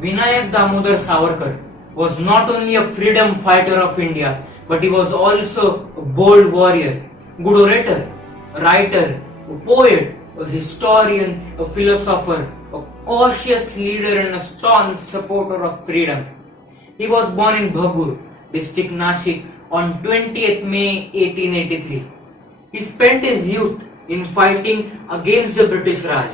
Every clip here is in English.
Vinayak Damodar Savarkar was not only a freedom fighter of India, but he was also a bold warrior, good orator, writer, a poet, a historian, a philosopher, a cautious leader and a staunch supporter of freedom. He was born in Bhagur, district Nashik on 20th May 1883. He spent his youth in fighting against the British Raj.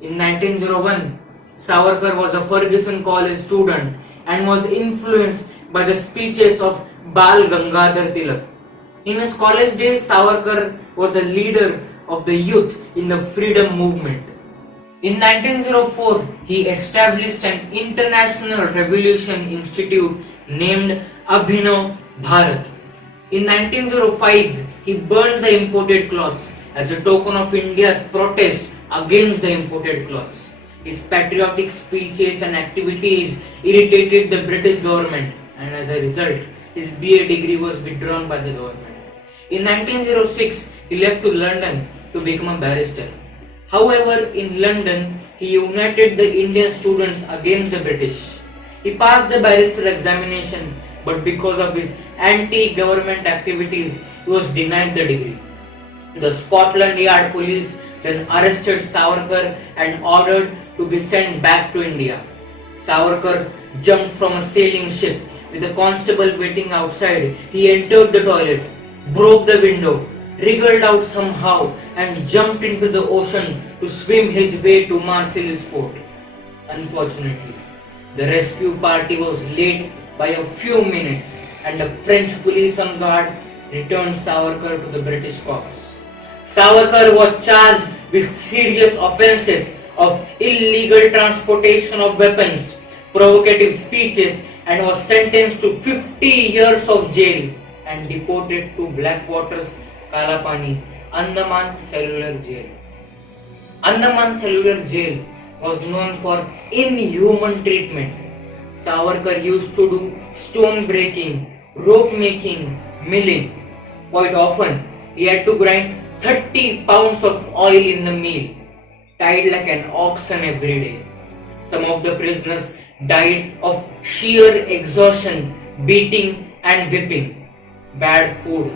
In 1901, Savarkar was a Ferguson College student and was influenced by the speeches of Bal Gangadhar Tilak. In his college days, Savarkar was a leader of the youth in the freedom movement. In 1904, he established an International Revolution Institute named Abhinav Bharat. In 1905, he burned the imported cloths as a token of India's protest against the imported cloths. His patriotic speeches and activities irritated the British government, and as a result, his BA degree was withdrawn by the government. In 1906, he left to London to become a barrister. However, in London, he united the Indian students against the British. He passed the barrister examination, but because of his anti-government activities, he was denied the degree. The Scotland Yard police then arrested Savarkar and ordered to be sent back to India. Savarkar jumped from a sailing ship. With a constable waiting outside, he entered the toilet, broke the window, wriggled out somehow and jumped into the ocean to swim his way to Marseilles port. Unfortunately, the rescue party was late by a few minutes and the French police on guard returned Savarkar to the British cops. Savarkar was charged with serious offences of illegal transportation of weapons, provocative speeches, and was sentenced to 50 years of jail and deported to Blackwaters, Kalapani, Andaman Cellular Jail. Andaman Cellular Jail was known for inhuman treatment. Savarkar used to do stone breaking, rope making, milling. Quite often, he had to grind 30 pounds of oil in the mill, tied like an oxen every day. Some of the prisoners died of sheer exhaustion, beating and whipping. Bad food,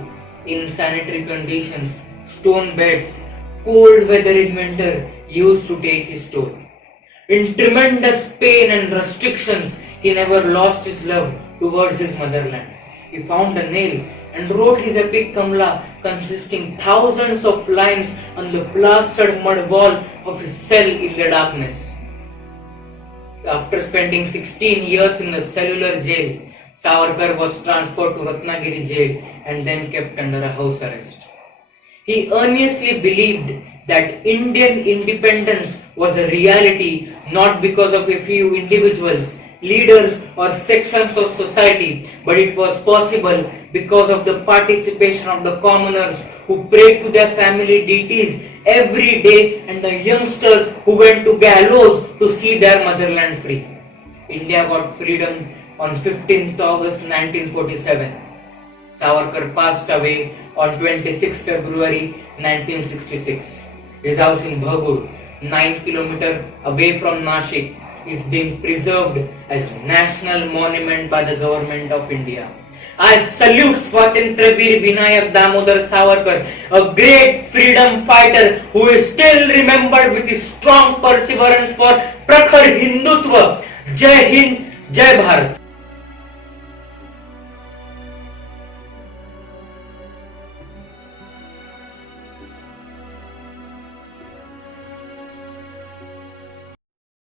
insanitary conditions, stone beds, cold weather in winter used to take his toll. In tremendous pain and restrictions, he never lost his love towards his motherland. He found a nail and wrote his epic Kamla consisting thousands of lines on the plastered mud wall of his cell in the darkness. After spending 16 years in the cellular jail, Savarkar was transferred to Ratnagiri jail and then kept under a house arrest. He earnestly believed that Indian independence was a reality not because of a few individuals, leaders or sections of society, but it was possible because of the participation of the commoners who prayed to their family deities every day and the youngsters who went to gallows to see their motherland free. India got freedom on 15th August 1947. Savarkar passed away on 26 February 1966. His house in Bhagur, 9 km away from Nashik, is being preserved as national monument by the government of India. I salute Swatantra Veer Vinayak Damodar Savarkar, a great freedom fighter who is still remembered with his strong perseverance for Prakhar Hindutva. Jai Hind, Jai Bharat.